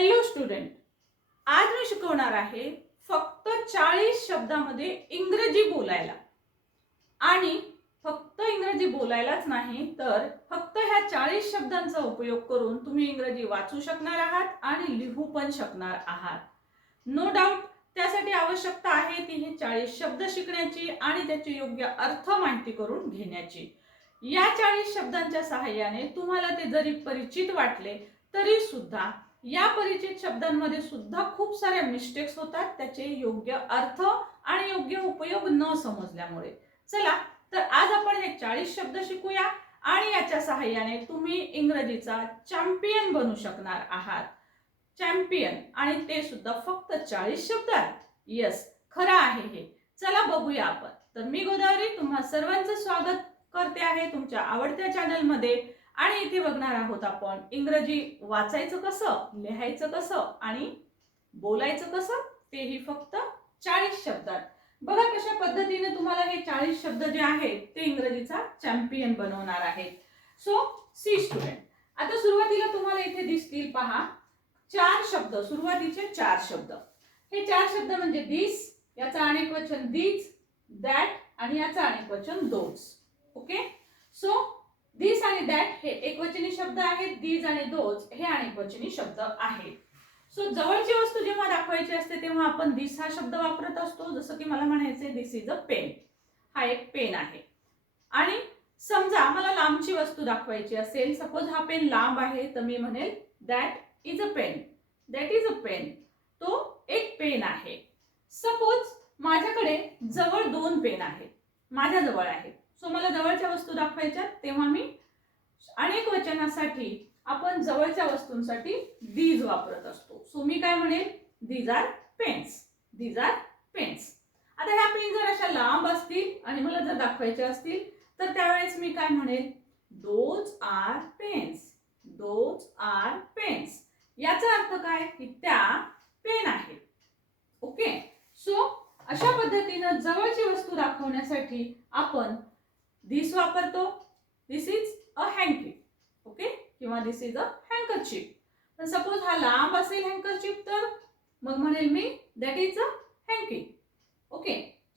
Hello student आज मी शिकवणार आहे फक्त चाळीस शब्दामध्ये इंग्रजी बोलायला. आणि फक्त इंग्रजी बोलायलाच नाही तर फक्त ह्या चाळीस शब्दांचा उपयोग करून तुम्ही इंग्रजी वाचू शकणार आहात आणि लिहू पण शकणार आहात. नो डाऊट त्यासाठी आवश्यकता आहे ती हे चाळीस शब्द शिकण्याची आणि त्याचे योग्य अर्थ माहिती करून घेण्याची. या चाळीस शब्दांच्या सहाय्याने तुम्हाला ते जरी परिचित वाटले तरी सुद्धा या परिचित शब्दांमध्ये सुद्धा खूप साऱ्या मिस्टेक्स होतात. त्याचे योग्य अर्थ आणि योग्य उपयोग न समजल्यामुळे. चला तर आज आपण हे चाळीस शब्द शिकूया आणि याच्या सहाय्याने तुम्ही इंग्रजीचा चॅम्पियन बनू शकणार आहात. चॅम्पियन आणि ते सुद्धा फक्त चाळीस शब्दात येस खरं आहे हे. चला बघूया आपण. तर मी गोदावरी तुम्हा सर्वांचं स्वागत करते आहे तुमच्या आवडत्या चॅनलमध्ये आणि इथे बघणार आहोत आपण इंग्रजी वाचायचं कसं लिहायचं कसं आणि बोलायचं कसं तेही फक्त चाळीस शब्दात. बघा कशा पद्धतीने तुम्हाला हे चाळीस शब्द जे आहेत ते इंग्रजीचा चॅम्पियन बनवणार आहेत. सो सी स्टुडंट आता सुरुवातीला तुम्हाला इथे दिसतील पहा चार शब्द सुरुवातीचे चार शब्द. हे चार शब्द म्हणजे दिस याचा अनेक वचन दिस दॅट आणि याचा अनेक वचन दोज ओके सो दिस आणि दॅट हे एकवचनी शब्द आहेत दीज आणि दोज हे अनेकवचनी शब्द आहेत. सो जवळची वस्तू जेव्हा दाखवायची असते तेव्हा आपण दिस हा शब्द वापरत असतो जसं की मला म्हणायचे दिस इज अ पेन हा एक पेन आहे. आणि समजा मला लांबची वस्तू दाखवायची असेल सपोज हा पेन लांब आहे तर मी म्हणेल that is a pen that is a pen तो एक पेन आहे. सपोज माझ्याकडे जवळ दोन पेन आहेत. माझ्याजवळ आहेत. सो मला जवळच्या वस्तू दाखवायच्या तेव्हा मी अनेक वचनासाठी आपण जवळच्या वस्तूंसाठी दीज वापरत असतो. सो मी काय म्हणेल? These are pens these are pens आता ह्या पेन जर अशा लांब असतील आणि मला जर दाखवायच्या असतील तर त्यावेळेस मी काय म्हणेल? Those are pens those are pens याचा अर्थ काय? की त्या पेन आहेत. ओके सो अशा पद्धतीनं जवळची वस्तू दाखवण्यासाठी आपण दिस वापरतो. दिस इज अ हँकी ओके किंवा दिस इज अ हँकरचिप पण सपोज हा लांब असेल हँकरचिप तर मग म्हणेल मी that is a hanky okay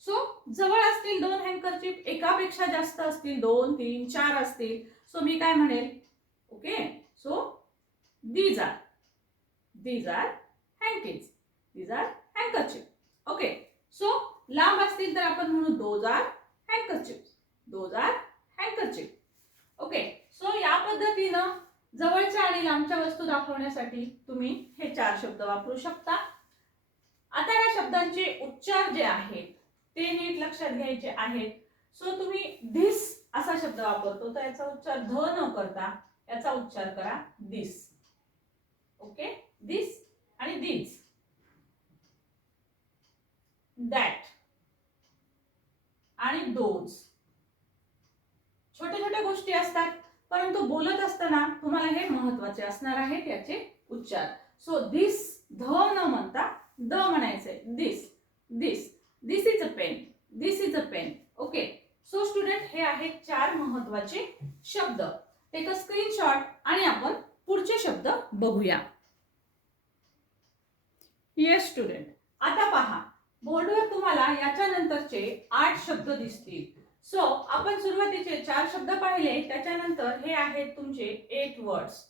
so जवळ असतील दोन हँकरचिप एकापेक्षा जास्त असतील दोन तीन चार असतील. सो मी काय म्हणेल? Okay so these are these are hankies these are handkerchief okay so लांब असतील तर आपण म्हणू those are handkerchiefs those are handkerchief okay so या पद्धतीनं जवळच्या आणि लांबच्या वस्तू दाखवण्यासाठी तुम्ही हे चार शब्द वापरू शकता. आता या शब्दांचे उच्चार जे आहेत ते नीट लक्षात घ्यायचे आहेत. सो तुम्ही धिस असा शब्द वापरतो तर याचा उच्चार ध न करता याचा उच्चार करा दिस ओके दिस आणि दिस दॅट आणि दोज छोट्या छोट्या गोष्टी असतात परंतु बोलत असताना तुम्हाला हे असणार आहे त्याचे उच्चार. सो दिस ध न म्हणता द म्हणायचंय. This this this is a pen this is a pen okay so student हे आहेत चार महत्त्वाचे शब्द. टेक अ स्क्रीनशॉट आणि आपण पुढचे शब्द बघूया. येस स्टुडंट आता पहा. बोर्डवर तुम्हाला याच्या नंतरचे आठ शब्द दिसतील. सो आपण सुरुवातीचे चार शब्द पाहिले. त्याच्यानंतर हे आहेत तुमचे एट वर्ड्स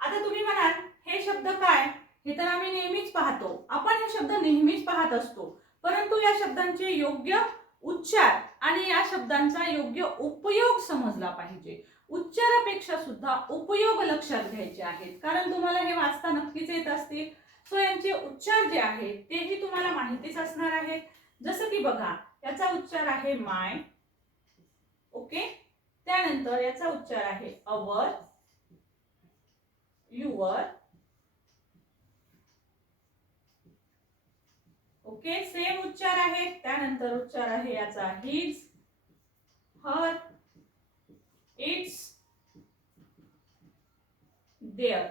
आता तुम्ही म्हणाल हे शब्द काय? हे तर आम्ही नेहमीच पाहतो. आपण हे शब्द नेहमीच पाहत असतो. परंतु या शब्दांचे योग्य उच्चार आणि या शब्दांचा योग्य उपयोग समजला पाहिजे. उच्चारापेक्षा सुद्धा उपयोग लक्षात घ्यायचे आहेत. कारण तुम्हाला हे वाचता नक्कीच येत असतील. सो यांचे उच्चार जे आहेत तेही तुम्हाला माहितीच असणार आहे जसं की बघा याचा उच्चार आहे माय ओके त्यानंतर याचा उच्चार आहे अवर युअर ओके सेम उच्चार आहे त्यानंतर उच्चार आहे याचा. हिज हर इट्स देअर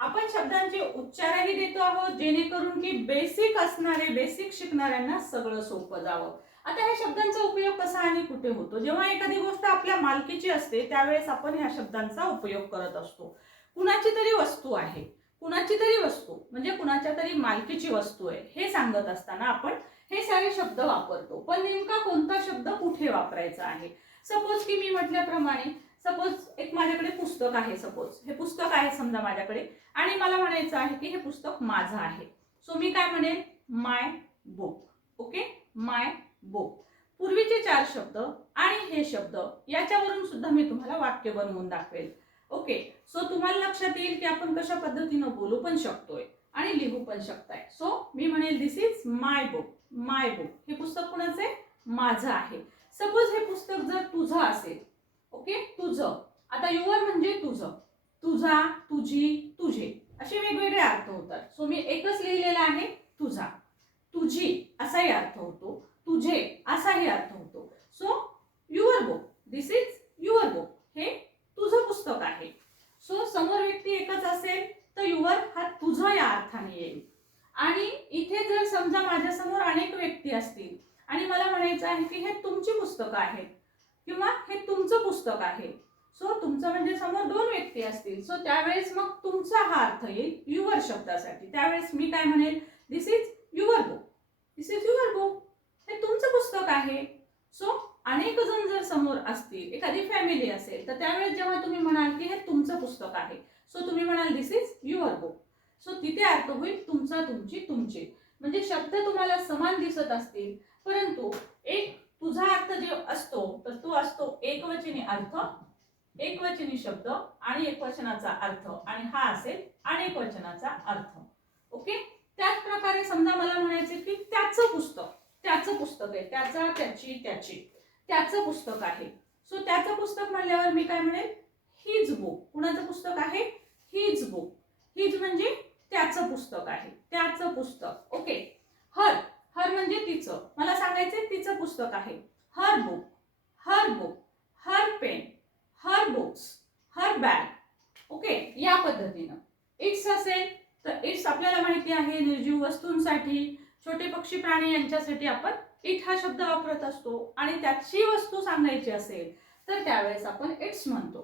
आपण शब्दांचे उच्चारही देतो आहोत जेणेकरून की बेसिक असणारे बेसिक शिकणाऱ्यांना सगळं सोपं जावं. आता ह्या शब्दांचा उपयोग कसा आणि कुठे होतो? जेव्हा एखादी गोष्ट आपल्या मालकीची असते त्यावेळेस आपण ह्या शब्दांचा उपयोग करत असतो. कुणाची तरी वस्तू आहे. कुणाची तरी वस्तू म्हणजे कुणाच्या तरी मालकीची वस्तू आहे हे सांगत असताना आपण हे सारे शब्द वापरतो. पण नेमका कोणता शब्द कुठे वापरायचा आहे? सपोज की मी म्हटल्याप्रमाणे सपोज एक माझ्याकडे पुस्तक आहे सपोज हे पुस्तक आहे समजा माझ्याकडे. आणि मला म्हणायचं आहे की हे पुस्तक माझं आहे. सो मी काय म्हणेन? My book okay my book पूर्वीचे चार शब्द आणि हे शब्द याच्यावरून सुद्धा मी तुम्हाला वाक्य बनवून दाखवेल. ओके सो तुम्हाला लक्षात येईल की आपण कशा पद्धतीनं बोलू पण शकतोय आणि लिहू पण शकताय. सो मी म्हणेल this is my book my book हे पुस्तक कुणाचं आहे? माझं आहे. सपोज हे पुस्तक जर तुझं असेल तुझं. आता युवर म्हणजे तुझं. तुझा तुझी तुझे. असे वेगवेगळे अर्थ होतात. सो मी एकच लिहिलेला आहे तुझा. तुझी असाही अर्थ होतो. तुझे असाही अर्थ होतो. So your book this is your book हे तुझं पुस्तक आहे. सो समोर व्यक्ती एकच असेल तर युअर हा तुझा या अर्थाने येईल. आणि इथे जर समजा माझ्यासमोर अनेक व्यक्ती असतील आणि मला म्हणायचं आहे की हे तुमची पुस्तकं आहेत किंवा हे तुमचं पुस्तक आहे. सो तुमचं म्हणजे समोर दोन व्यक्ती असतील. सो त्यावेळेस मग तुमचा हा अर्थ येईल युवर शब्दासाठी. त्यावेळेस मी काय म्हणेल? This is your book this is your book हे तुमचं पुस्तक आहे. सो अनेक जण जर समोर असतील एखादी फॅमिली असेल तर त्यावेळेस जेव्हा तुम्ही म्हणाल की हे तुमचं पुस्तक आहे. सो तुम्ही म्हणाल this is your book so तिथे अर्थ होईल तुमचा तुमची तुमचे. म्हणजे शब्द तुम्हाला समान दिसत असतील परंतु एक तुझा अर्थ जे असतो तर तो असतो एकवचनी अर्थ एकवचनी शब्द आणि एकवचनाचा अर्थ. आणि हा असेल अनेक वचनाचा अर्थ. ओके? त्याच प्रकारे समजा मला म्हणायचे की त्याचं पुस्तक त्याचं पुस्तक आहे त्याचा त्याची त्याची त्याचं पुस्तक आहे. सो त्याचं पुस्तक म्हणल्यावर मी काय म्हणेल हिज बुक कुणाचं पुस्तक आहे? हिज बुक हिज म्हणजे त्याचं पुस्तक आहे. त्याचं पुस्तक. ओके? हर हर म्हणजे तिचं. मला सांगायचं तिचं पुस्तक आहे. Her book her book her pen her books her bag okay या पद्धतीनं. इट्स असेल तर इट्स आपल्याला माहिती आहे निर्जीव वस्तूंसाठी छोटे पक्षी प्राणी यांच्यासाठी आपण इट हा शब्द वापरत असतो आणि त्याची वस्तू सांगायची असेल तर त्यावेळेस आपण इट्स म्हणतो.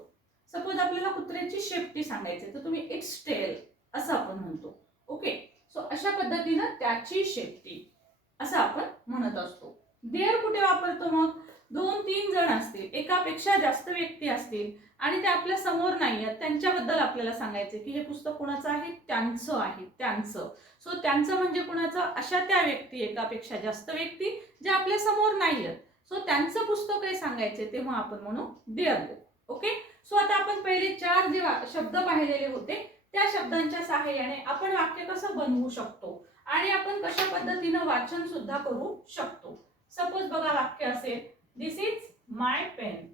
सपोज आपल्याला कुत्र्याची शेपटी सांगायची तर तुम्ही इट्स टेल असं आपण म्हणतो. ओके सो अशा पद्धतीनं त्याची शेपटी. असं आपण म्हणत असतो. देअर कुठे वापरतो मग? दोन तीन जण असतील एकापेक्षा जास्त व्यक्ती असतील आणि ते आपल्यासमोर नाही आहेत त्यांच्याबद्दल आपल्याला सांगायचे की हे पुस्तक कोणाचं आहे? त्यांचं आहे त्यांचं. सो त्यांचं म्हणजे कुणाचं? अशा त्या व्यक्ती एकापेक्षा जास्त व्यक्ती ज्या आपल्यासमोर नाही आहेत. सो त्यांचं पुस्तक हे सांगायचे तेव्हा आपण म्हणू देअर बुक. ओके सो आता आपण पहिले चार जे शब्द पाहिलेले होते त्या शब्दांच्या सहाय्याने आपण वाक्य कसं बनवू शकतो? आणि आपण कशा पद्धतीनं वाचन सुद्धा करू शकतो. सपोज बघा वाक्य असेल this is my pen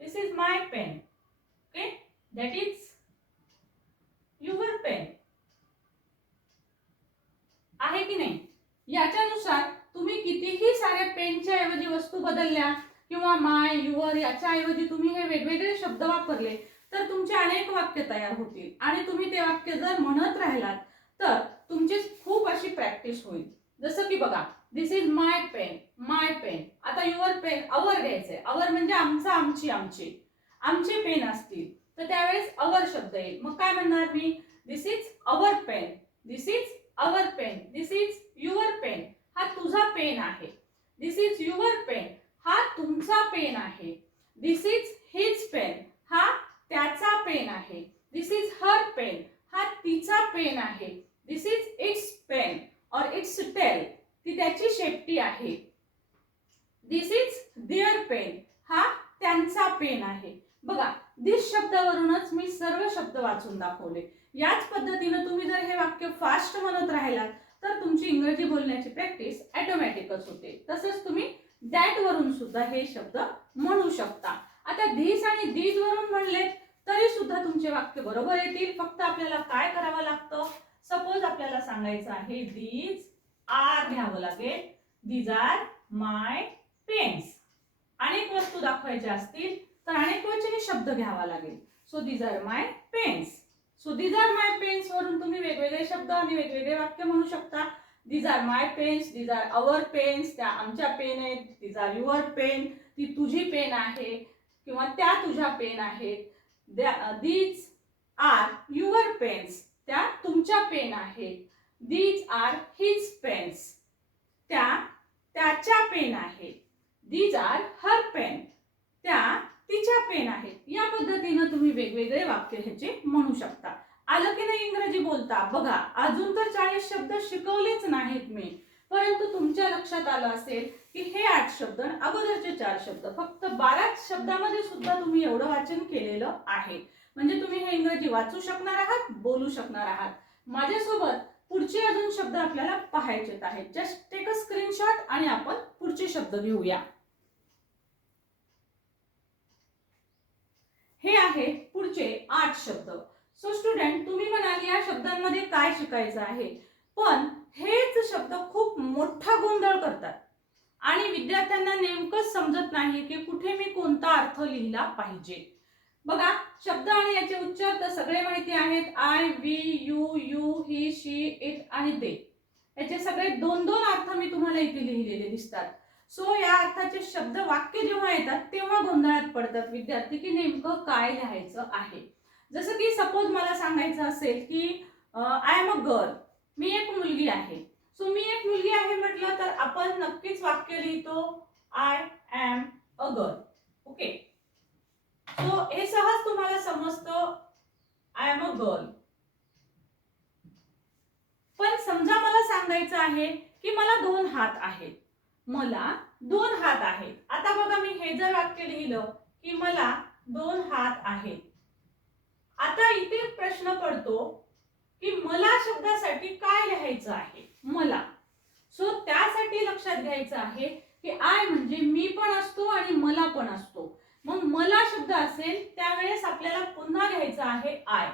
this is my pen okay that is your pen आहे की नाही? याच्यानुसार तुम्ही कितीही साऱ्या पेनच्या ऐवजी वस्तू बदलल्या किंवा माय युअर याच्या ऐवजी तुम्ही हे वेगवेगळे शब्द वापरले तर तुमचे अनेक वाक्य तयार होतील. आणि तुम्ही ते वाक्य जर म्हणत राहिलात तर तुमची खूप अशी प्रॅक्टिस होईल. जसं की बघा this is my pen my pen आता युअर पेन अवर घ्यायचंय. अवर म्हणजे आमचा आमची आमची. आमचे पेन असतील. तर त्यावेळेस अवर शब्द येईल. मग काय म्हणणार मी? This is our pen this is our pen this is your pen हा तुझा पेन आहे. दिस इज युअर पेन हा तुमचा पेन आहे. दिस इज हिज पेन हा त्याचा पेन आहे दिस इज हर पेन हा तिचा पेन आहे दिस इज इट्स पेन और इट्स टेल ती त्याची शेपटी आहे दिस इज देअर पेन हा त्यांचा पेन आहे बघा दिस शब्दावरूनच मी सर्व शब्द वाचून दाखवले. याच पद्धतीनं तुम्ही जर हे वाक्य फास्ट म्हणत राहिलात तर तुमची इंग्रजी बोलण्याची प्रॅक्टिस ऑटोमॅटिकच होते. तसेच तुम्ही दॅट वरून सुद्धा हे शब्द म्हणू शकता. आता धीस आणि दीज वरून म्हणले तरी सुद्धा तुमचे वाक्य बरोबर येतील. फक्त आपल्याला काय करावं लागतं? सपोज आपल्याला सांगायचं आहे दीज आर घ्यावं लागेल. दीज आर माय पेन्स अनेक वस्तू दाखवायच्या असतील तर अनेक वचनी शब्द घ्यावा लागेल. So these are my pens so these are my pens वरून तुम्ही वेगवेगळे शब्द आणि वेगवेगळे वाक्य म्हणू शकता. These are my pens these are our pens त्या आमच्या पेन आहेत दीज आर युअर पेन ती तुझी पेन आहे किंवा त्या तुझ्या पेन आहेत. दीज आर युअर पेन्स त्या तुमच्या पेन आहेत. दीज आर हिज पेन्स त्या त्याच्या पेन आहेत. दीज आर हर पेन त्या तिच्या पेन आहेत. या पद्धतीनं तुम्ही वेगवेगळे वाक्य ह्याचे म्हणू शकता. आलं की नाही इंग्रजी बोलता? बघा अजून तर चाळीस शब्द शिकवलेच नाहीत मी. परंतु तुमच्या लक्षात आलं असेल की हे आठ शब्द अगोदरचे चार शब्द फक्त बाराच शब्दामध्ये सुद्धा तुम्ही एवढं वाचन केलेलं आहे. म्हणजे तुम्ही हे इंग्रजी वाचू शकणार आहात बोलू शकणार आहात. माझ्यासोबत पुढचे अजून शब्द आपल्याला पाहायचे आहेत. जस्ट टेक अ स्क्रीनशॉट आणि आपण पुढचे शब्द घेऊया. हे आहे पुढचे आठ शब्द. सो स्टुडंट तुम्ही म्हणाल या शब्दांमध्ये काय शिकायचं आहे? पण हेच शब्द खूप मोठा गोंधळ करतात. आणि विद्यार्थ्यांना नेमकंच समजत नाही की कुठे मी कोणता अर्थ लिहिला पाहिजे. बघा शब्द आणि याचे उच्चार तर सगळे माहिती आहेत. I we you you he she it आणि दे याचे सगळे दोन दोन अर्थ मी तुम्हाला इथे लिहिलेले दिसतात. सो या अर्थाचे शब्द वाक्य जेव्हा येतात तेव्हा गोंधळात पडतात विद्यार्थी की नेमकं काय लिहायचं आहे. जसं की सपोज मला सांगायचं असेल की आय एम अ गर्ल मी एक मुलगी आहे. सो मी एक मुलगी आहे म्हटलं तर आपण नक्कीच वाक्य लिहितो I am a girl okay so हे सहज तुम्हाला समजतं आय एम अ गर्ल पण समजा मला सांगायचं आहे की मला दोन हात आहेत. मला दोन हात आहेत. आता बघा मी हे जर वाक्य लिहिलं की मला दोन हात आहेत. आता इथे प्रश्न पडतो की मला शब्दासाठी काय लिहायचं आहे? मला. सो त्यासाठी लक्षात घ्यायचं आहे की आय म्हणजे मी पण असतो आणि मला पण असतो. मग मला शब्द असेल त्यावेळेस आपल्याला पुन्हा लिहायचं आहे आय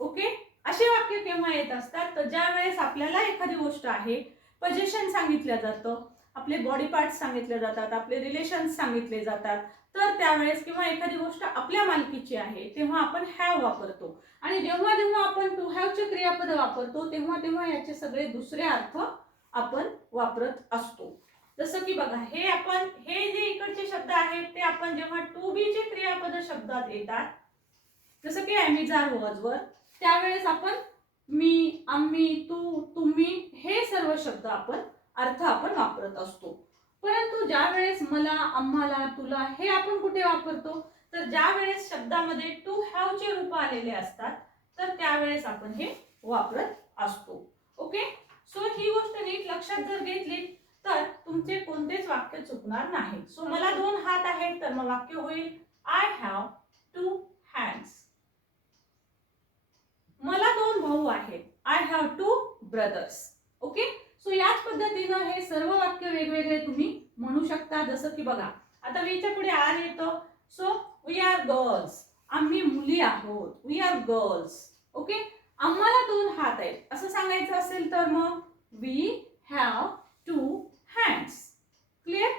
ओके असे वाक्य केव्हा येत असतात? तर ज्या वेळेस आपल्याला एखादी गोष्ट आहे पजेशन सांगितलं जातं. आपले बॉडी पार्ट्स सांगितले जातात आपले रिलेशन्स सांगितले जातात. तर त्यावेळेस किंवा एखादी गोष्ट आपल्या मालकीची आहे तेव्हा आपण हॅव वापरतो. आणि जेव्हा जेव्हा आपण टू हॅवचे क्रियापद वापरतो तेव्हा तेव्हा याचे सगळे दुसरे अर्थ आपण वापरत असतो. जसं की बघा हे आपण हे जे इकडचे शब्द आहेत ते आपण जेव्हा टू बी चे क्रियापद शब्दात येतात जसं की ॲमिजार वॉजवर त्यावेळेस आपण मी आम्ही तू तुम्ही हे सर्व शब्द आपण अर्थ आपण वापरत असतो. परंतु ज्या वेळेस मला आम्हाला तुला हे आपण कुठे वापरतो? तर ज्या वेळेस शब्दामध्ये टू हॅव चे रूप आलेले असतात तर त्यावेळेस आपण हे वापरत असतो. ओके सो ही गोष्ट नीट लक्षात जर घेतली तर तुमचे कोणतेच वाक्य चुकणार नाही. सो मला दोन हात आहेत तर मग वाक्य होईल आय हॅव टू हँड्स मला दोन भाऊ आहेत. I have two brothers so याच पद्धतीनं हे सर्व वाक्य वेगवेगळे तुम्ही म्हणू शकता. जसं की बघा आता वीच्या पुढे आर येतो. सो वी आर गर्ल्स आम्ही मुली आहोत. वी आर गर्ल्स ओके आम्हाला दोन हात आहेत. असं सांगायचं असेल तर मग we have two hands clear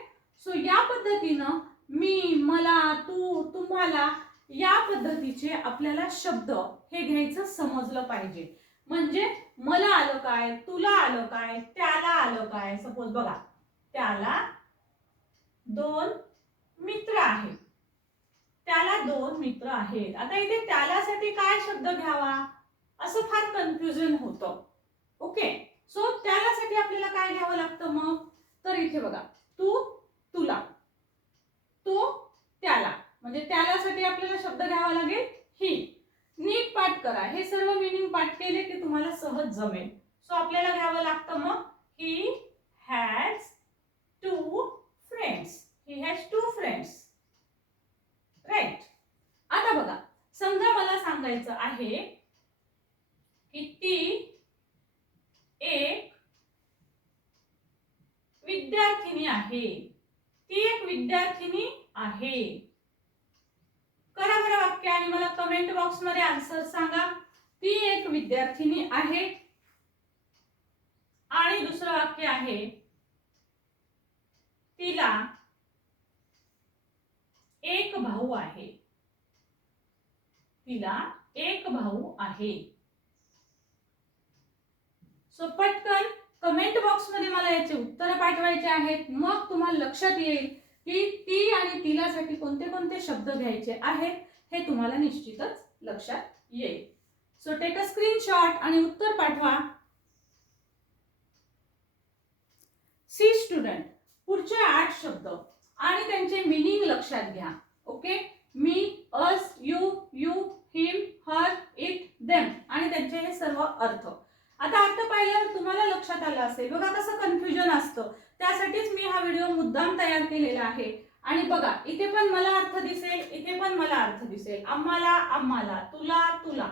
so या पद्धतीनं मी मला तू तुम्हाला या पद्धतीचे आपल्याला शब्द हे घ्यायचं समजलं पाहिजे. म्हणजे मला आलं काय तुला आलं काय त्याला आलं काय? सपोज बघा त्याला दोन मित्र आहेत. त्याला दोन मित्र आहेत. आता इथे त्यालासाठी काय शब्द घ्यावा? असं फार कन्फ्युजन होतं. ओके सो त्यालासाठी आपल्याला काय घ्यावं लागतं मग? तर इथे बघा तू तुला. तो त्याला. म्हणजे त्यालासाठी आपल्याला शब्द घ्यावा लागेल ही. नीट पाठ करा. हे सर्व मिनिंग पाठ केले की तुम्हाला सहज जमेल. सो आपल्याला घ्यावं लागतं मग he has two friends he has two friends right आता बघा समजा मला सांगायचं आहे की ती एक विद्यार्थिनी आहे. ती एक विद्यार्थिनी आहे. करा बरं वाक्य आणि मला कमेंट बॉक्समध्ये आन्सर सांगा. ती एक विद्यार्थिनी आहे. आणि दुसरं वाक्य आहे. तिला एक भाऊ आहे. तिला एक भाऊ आहे. सो पटकन कमेंट बॉक्समध्ये मला याचे उत्तर पाठवायचे आहेत. मग तुम्हाला लक्षात येईल की ती आणि तिलासाठी कोणते कोणते शब्द घ्यायचे आहेत हे तुम्हाला निश्चितच लक्षात येईल. सो टेक अ स्क्रीनशॉट आणि उत्तर पाठवा. सी स्टुडंट पुढचे आठ शब्द आणि त्यांचे मिनिंग लक्षात घ्या. Okay me us you you him her it them आणि त्यांचे हे सर्व अर्थ. आता अर्थ पाहिल्यावर तुम्हाला लक्षात आलं असेल. बघा कसं कन्फ्युजन असतं. त्यासाठीच मी हा व्हिडिओ मुद्दाम तयार केलेला आहे. आणि बघा इथे पण मला अर्थ दिसेल इथे पण मला अर्थ दिसेल. आम्हाला आम्हाला तुला तुला.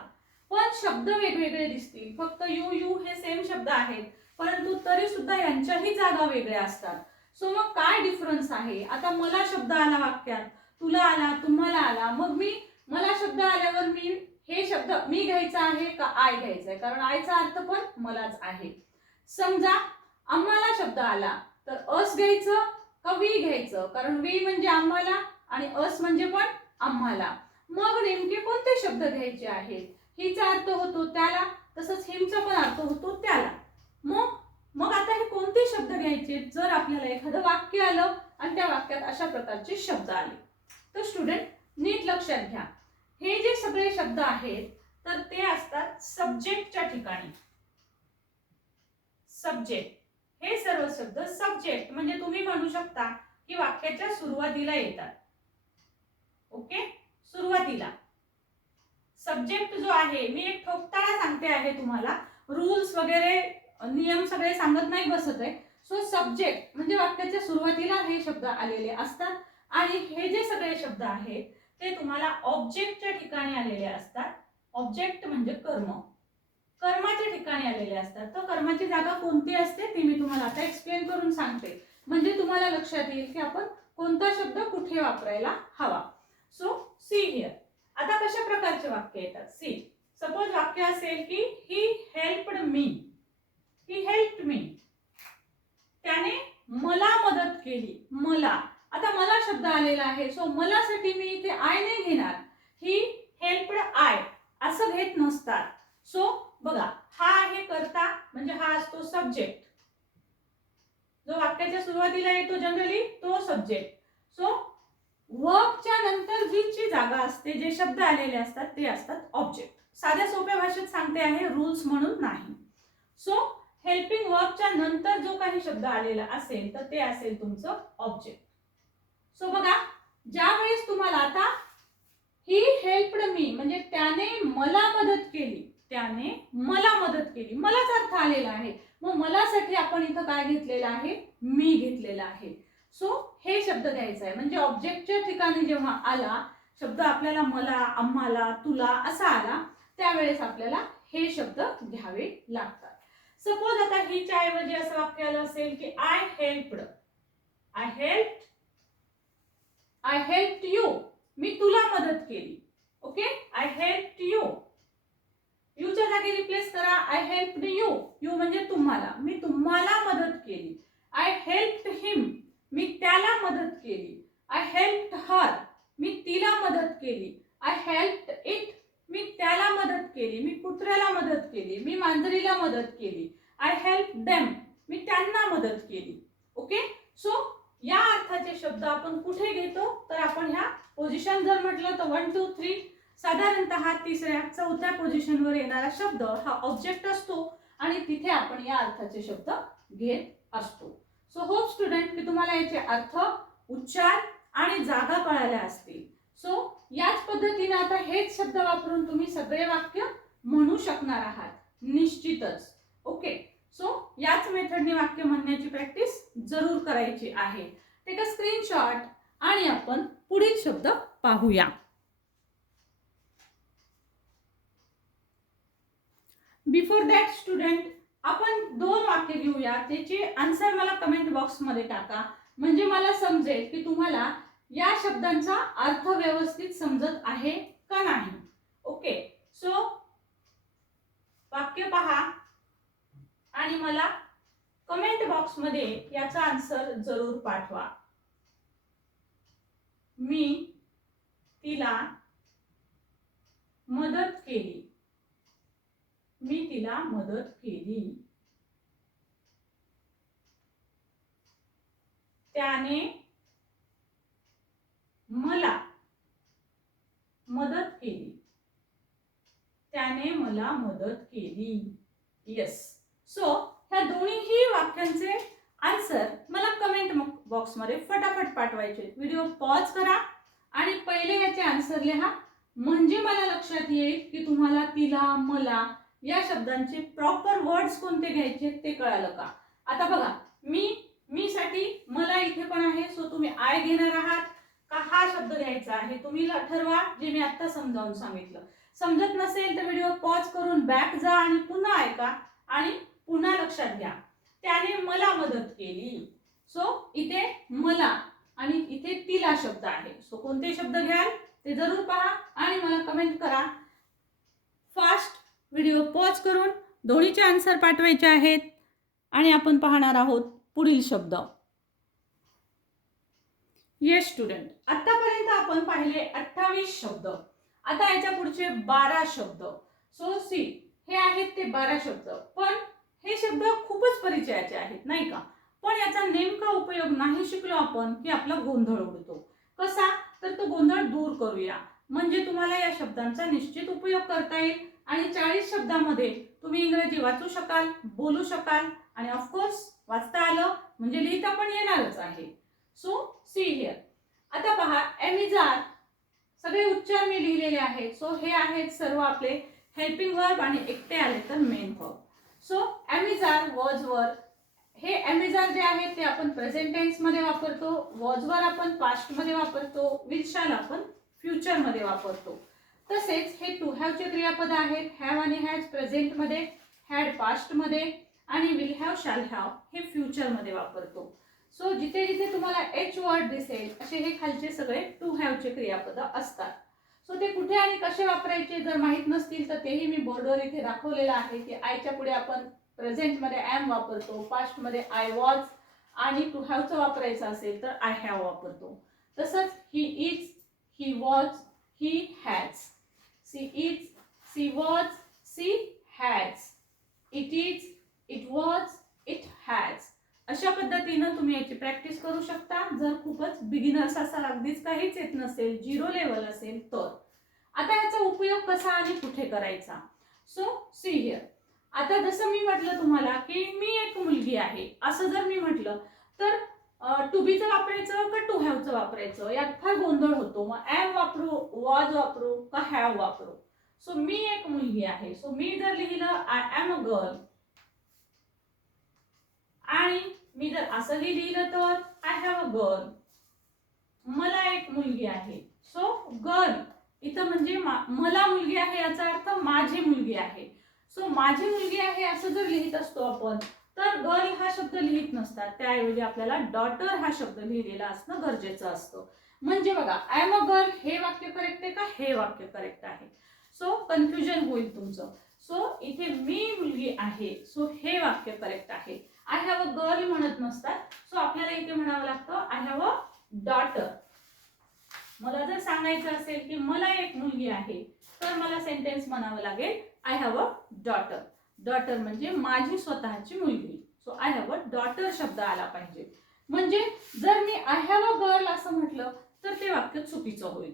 पण शब्द वेगवेगळे दिसतील. फक्त यू यू हे सेम शब्द आहेत. परंतु तरी सुद्धा यांच्याही जागा वेगळ्या असतात. सो मग काय डिफरन्स आहे? आता मला शब्द आला वाक्यात. तुला आला तुम्हाला आला. मग मी मला शब्द आल्यावर मी हे शब्द मी घ्यायचा आहे का आय घ्यायचा आहे? कारण आयचा अर्थ पण मलाच आहे. समजा आम्हाला शब्द आला. तर अस घ्यायचं का वी घ्यायचं? कारण वी म्हणजे आम्हाला आणि अस म्हणजे पण आम्हाला. मग नेमके कोणते शब्द घ्यायचे आहेत? हिचा अर्थ होतो त्याला तसंच हिमचा पण अर्थ होतो त्याला. मग मग आता हे कोणते शब्द घ्यायचे? जर आपल्याला एखादं वाक्य आलं आणि त्या वाक्यात अशा प्रकारचे शब्द आले. तर स्टुडंट नीट लक्षात घ्या. हे जे सगळे शब्द आहेत तर ते असतात सब्जेक्टच्या ठिकाणी. सब्जेक्ट हे सर्व शब्द सब्जेक्ट म्हणजे तुम्ही म्हणू शकता की वाक्याच्या सुरुवातीला येतात. ओके सुरुवातीला. सब्जेक्ट जो आहे मी एक ठोकताळा सांगते आहे तुम्हाला. रूल्स वगैरे नियम सगळे सांगत नाही बसत आहे. सो सब्जेक्ट म्हणजे वाक्याच्या सुरुवातीला हे शब्द आलेले असतात. आणि हे जे सगळे शब्द आहेत ते तुम्हाला ऑब्जेक्टच्या ठिकाणी आलेले असतात. ऑब्जेक्ट म्हणजे कर्म. कर्माच्या ठिकाणी आलेले असतात. तर कर्माची जागा कोणती असते ती मी तुम्हाला आता एक्सप्लेन करून सांगते. म्हणजे तुम्हाला लक्षात येईल की आपण कोणता शब्द कुठे वापरायला हवा. सो सी हिअर आता कशा प्रकारचे वाक्य येतात? सी सपोज वाक्य असेल की ही हेल्पड मी ही हेल्प मी त्याने मला मदत केली. मला. आता मला शब्द आलेला आहे. सो मला साठी मी इथे आय नाही घेणार. ही हेल्पड आय असं घेत नसतात. सो बघा हा आहे करता म्हणजे हा असतो सब्जेक्ट जो वाक्याच्या सुरुवातीला येतो जनरली तो सब्जेक्ट सो वर्कच्या नंतर जी जी जागा असते जे शब्द आलेले असतात ते असतात ऑब्जेक्ट साध्या सोप्या भाषेत सांगते आहे रूल्स म्हणून नाही. सो हेल्पिंग वर्कच्या नंतर जो काही शब्द आलेला असेल तर ते असेल तुमचं ऑब्जेक्ट सो बघा ज्या वेळेस तुम्हाला आता ही हेल्पड मी म्हणजे त्याने मला मदत केली त्याने मला मदत केली. मलाच अर्थ आलेला आहे. मग मलासाठी आपण इथं काय घेतलेलं आहे? मी घेतलेला आहे. सो हे शब्द द्यायचा आहे. म्हणजे ऑब्जेक्टच्या ठिकाणी जेव्हा आला शब्द आपल्याला मला आम्हाला तुला असा आला त्यावेळेस आपल्याला हे शब्द घ्यावे लागतात. सपोज आता हिच्या ऐवजी असं वाक्य आलं असेल की I helped I help I help you मी तुला मदत केली. ओके आय हेल्प यू यूच्या जागी रिप्लेस करा. आय हेल्प यू यू म्हणजे तुम्हाला. मी तुम्हाला मदत केली. आय हेल्प हिम मी त्याला मदत केली. आय हेल्प हर मी तिला मदत केली. आय हेल्प इट मी त्याला मदत केली. मी कुत्र्याला मदत केली. मी मांजरीला मदत केली. आय हेल्प देम मी त्यांना मदत केली. ओके सो या अर्थाचे शब्द आपण कुठे घेतो? तर आपण ह्या पोझिशन जर म्हटलं तर वन टू थ्री साधारणतः तिसऱ्या चौथ्या पोझिशनवर येणारा शब्द हा ऑब्जेक्ट असतो आणि तिथे आपण या अर्थाचे शब्द घेत असतो. सो होप स्टुडंट की तुम्हाला याचे अर्थ उच्चार आणि जागा कळाल्या असतील. सो याच पद्धतीने आता हेच शब्द वापरून तुम्ही सगळे वाक्य म्हणू शकणार आहात. निश्चितच. ओके सो याच मेथडने वाक्य म्हणण्याची प्रॅक्टिस जरूर करायची आहे. टेक अ स्क्रीनशॉट आणि आपण पुढील शब्द पाहूया. बिफोर दॅट स्टुडंट आपण दोन वाक्य घेऊया. त्याचे आन्सर मला कमेंट बॉक्समध्ये टाका. म्हणजे मला समजेल की तुम्हाला या शब्दांचा अर्थ व्यवस्थित समजत आहे का नाही. ओके सो वाक्य पहा. आणि मला कमेंट बॉक्समध्ये याचा आन्सर जरूर पाठवा. मी तिला मदत केली. मी तिला मदत केली. त्याने मला मदत केली. त्याने मला मदत केली. येस सो ह्या दोन्हीही वाक्यांचे आन्सर मला कमेंट बॉक्समध्ये फटाफट पाठवायचे. व्हिडिओ पॉज करा आणि पहिले याचे आन्सर लिहा. म्हणजे मला लक्षात येईल की तुम्हाला तिला मला या शब्दांचे प्रॉपर वर्ड्स कोणते घ्यायचे ते कळालं का? आता बघा मी मी साठी मला इथे पण आहे सो तुम्ही आय घेणार आहात. का हा शब्द घ्यायचा आहे? तुम्ही ल- ठरवा जे मी आता समजावून सांगितलं. समजत नसेल तर व्हिडिओ पॉज करून बॅक जा आणि पुन्हा ऐका आणि पुन्हा लक्षात घ्या. त्याने मला मदत केली. सो इथे मला आणि इथे तिला शब्द आहे. सो कोणते शब्द घ्याल ते जरूर पहा आणि मला कमेंट करा. फास्ट व्हिडिओ पॉज करून दोन्हीचे आन्सर पाठवायचे आहेत आणि आपण पाहणार आहोत पुढील शब्द. येस स्टुडंट आतापर्यंत आपण पाहिले अठ्ठावीस शब्द. आता याच्या पुढचे बारा शब्द. सो सी हे आहेत ते बारा शब्द. पण हे शब्द खूपच परिचयाचे आहेत नाही का? पण याचा नेमका उपयोग नाही शिकलो आपण की आपला गोंधळ उडतो. कसा? तर तो गोंधळ दूर करूया. म्हणजे तुम्हाला या शब्दांचा निश्चित उपयोग करता येईल. आणि चाळीस शब्दामध्ये तुम्ही इंग्रजी वाचू शकाल बोलू शकाल आणि ऑफकोर्स वाचता आलं म्हणजे लिहिता पण येणारच आहे. सो सी हिअर आता पहा एमिजार सगळे उच्चार मी लिहिलेले आहेत. सो हे आहेत सर्व आपले हेल्पिंग वर्ब आणि एकटे आले तर main verb so am is are was were हे एमिजार जे आहे ते आपण प्रेझेंट टेन्समध्ये वापरतो वॉजवर आपण पास्टमध्ये वापरतो विल आपण फ्युचरमध्ये वापरतो. तसेच हे टू हॅवचे क्रियापद आहेत. हॅव आणि हॅज प्रेझेंटमध्ये हॅड पास्टमध्ये आणि विल हॅव शाल हॅव हे फ्युचरमध्ये वापरतो. सो जिथे जिथे तुम्हाला एच वर्ड दिसेल असे हे खालचे सगळे टू हॅवचे क्रियापद असतात. सो ते कुठे आणि कसे वापरायचे जर माहीत नसतील तर तेही मी बोर्डवर इथे दाखवलेलं आहे की आयच्या पुढे आपण प्रेझेंटमध्ये ॲम वापरतो पास्टमध्ये आय वॉज आणि टू हॅवचं वापरायचं असेल तर आय हॅव वापरतो. तसंच he is he was he has she is she was she has it is it was it has अशा पद्धतीनं तुम्ही याची प्रॅक्टिस करू शकता. जर खूपच बिगिनर्स असाल अगदीच काहीच येत नसेल झिरो लेवल असेल तर. आता याचा उपयोग कसा आणि कुठे करायचा? सो सी हिअर आता जसं मी म्हटलं तुम्हाला की मी एक मुलगी आहे. असं जर मी म्हटलं तर टू बीचं वापरायचं का टू हॅवचं वापरायचं? यात फार गोंधळ होतो. मग ॲम वापरू वॉज वापरू का हॅव वापरू? सो मी एक मुलगी आहे. सो मी जर लिहिलं आय एम अ गर्ल आणि मी जर असं लिहिलं तर आय हॅव अ गर्ल मला एक मुलगी आहे. सो गर्ल इथं म्हणजे मला मुलगी आहे याचा अर्थ माझी मुलगी आहे. सो माझी मुलगी आहे असं जर लिहित असतो आपण तर गर्ल हा शब्द लिहित नसतात. त्याऐवजी आपल्याला डॉटर हा शब्द लिहिलेला असणं गरजेचं असतं. म्हणजे बघा आय एम अ गर्ल हे वाक्य करेक्ट आहे का? हे वाक्य करेक्ट आहे. सो कन्फ्युजन होईल तुमचं. सो इथे मी मुलगी आहे. सो हे वाक्य करेक्ट आहे. आय हॅव अ गर्ल म्हणत नसतात. सो आपल्याला इथे म्हणावं लागतं आय हॅव अ डॉटर मला जर सांगायचं असेल की मला एक मुलगी आहे तर मला सेंटेन्स म्हणावं लागेल I have a daughter daughter म्हणजे माझी स्वतःची मुलगी. So I have a daughter शब्द आला पाहिजे. म्हणजे जर मी आय हॅव अ गर्ल असं म्हटलं तर ते वाक्य चुकीचं होईल.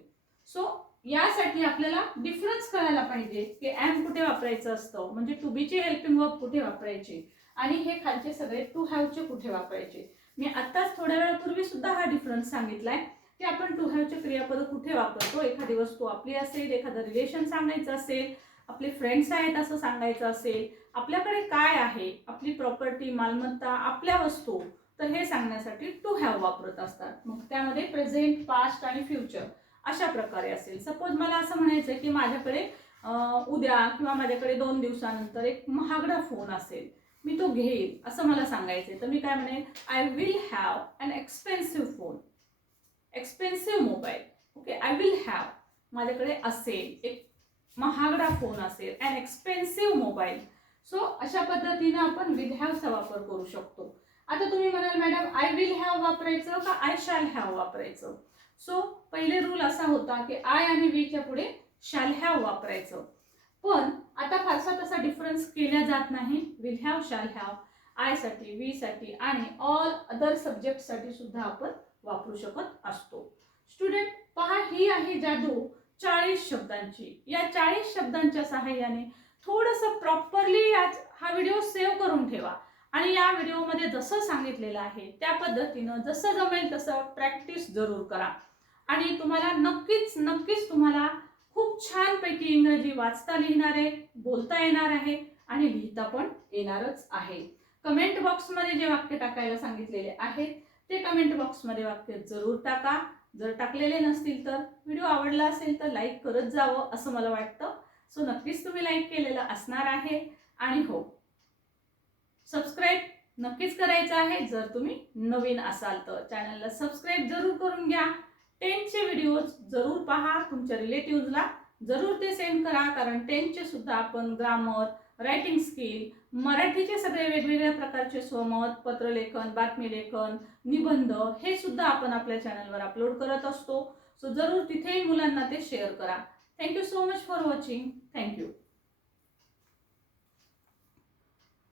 सो यासाठी आपल्याला डिफरन्स कळायला पाहिजे की ॲम कुठे वापरायचं असतं. म्हणजे टू बीचे हेल्पिंग वर्ब कुठे वापरायचे? आणि हे खालचे सगळे टू हॅवचे कुठे वापरायचे? मी आत्ताच थोड्या वेळापूर्वी सुद्धा हा डिफरन्स सांगितलाय की आपण टू हॅवचे क्रियापद कुठे वापरतो? एखादी वस्तू आपली असेल एखादं रिलेशन सांगायचं असेल आपले फ्रेंड्स आहेत असं सांगायचं असेल आपल्याकडे काय आहे आपली प्रॉपर्टी मालमत्ता आपल्या वस्तू तर हे सांगण्यासाठी टू हॅव वापरत असतात. मग त्यामध्ये प्रेझेंट पास्ट आणि फ्युचर अशा प्रकारे असेल. सपोज मला असं म्हणायचं की माझ्याकडे उद्या किंवा माझ्याकडे दोन दिवसानंतर एक महागडा फोन असेल मी तो घेईल असं मला सांगायचं तर मी काय म्हणेन I will have an expensive phone expensive mobile okay I will have माझ्याकडे असेल एक महागडा फोन असेल अँड एक्सपेन्सिव्ह मोबाईल सो अशा पद्धतीनं आपण विल हॅवचा वापर करू शकतो. आता तुम्ही म्हणाल मॅडम आय विल हॅव वापरायचं का आय शॅल हॅव वापरायचं? सो पहिले रूल असा होता की आय आणि वीच्या पुढे शॅल हॅव वापरायचं. पण आता फारसा तसा डिफरन्स केला जात नाही. विल हॅव शॅल हॅव आयसाठी साठी आणि ऑल अदर सब्जेक्टसाठी सुद्धा आपण वापरू शकत असतो. स्टुडंट पहा ही आहे जादू. चाळीस शब्दांची. या चाळीस शब्दांच्या सहाय्याने थोडंसं प्रॉपरली आज हा व्हिडिओ सेव्ह करून ठेवा. आणि या व्हिडिओमध्ये जसं सांगितलेलं आहे त्या पद्धतीनं जसं जमेल तसं प्रॅक्टिस जरूर करा. आणि तुम्हाला नक्कीच नक्कीच तुम्हाला खूप छानपैकी इंग्रजी वाचता लिहिणार आहे बोलता येणार आहे आणि लिहिता पण येणारच आहे. कमेंट बॉक्समध्ये जे वाक्य टाकायला सांगितलेले आहेत ते कमेंट बॉक्समध्ये वाक्य जरूर टाका. जर टाकलेले नसतील तर व्हिडिओ आवडला असेल तर लाईक करत जावं असं मला वाटतं. सो नक्कीच तुम्ही लाईक केलेलं असणार आहे. आणि हो सबस्क्राईब नक्कीच करायचं आहे. जर तुम्ही नवीन असाल तर चॅनलला सबस्क्राईब जरूर करून घ्या. टेनचे व्हिडिओ जरूर पहा. तुमच्या रिलेटिव्हजला जरूर ते सेंड करा. कारण टेनचे सुद्धा आपण ग्रामर रायटिंग स्किल मराठीचे सगळे वेगवेगळ्या प्रकारचे स्वमत पत्रलेखन बातमी लेखन निबंध हे सुद्धा आपण आपल्या चॅनलवर अपलोड करत असतो. सो जरूर तिथेही मुलांना ते शेअर करा. Thank you so much for watching thank you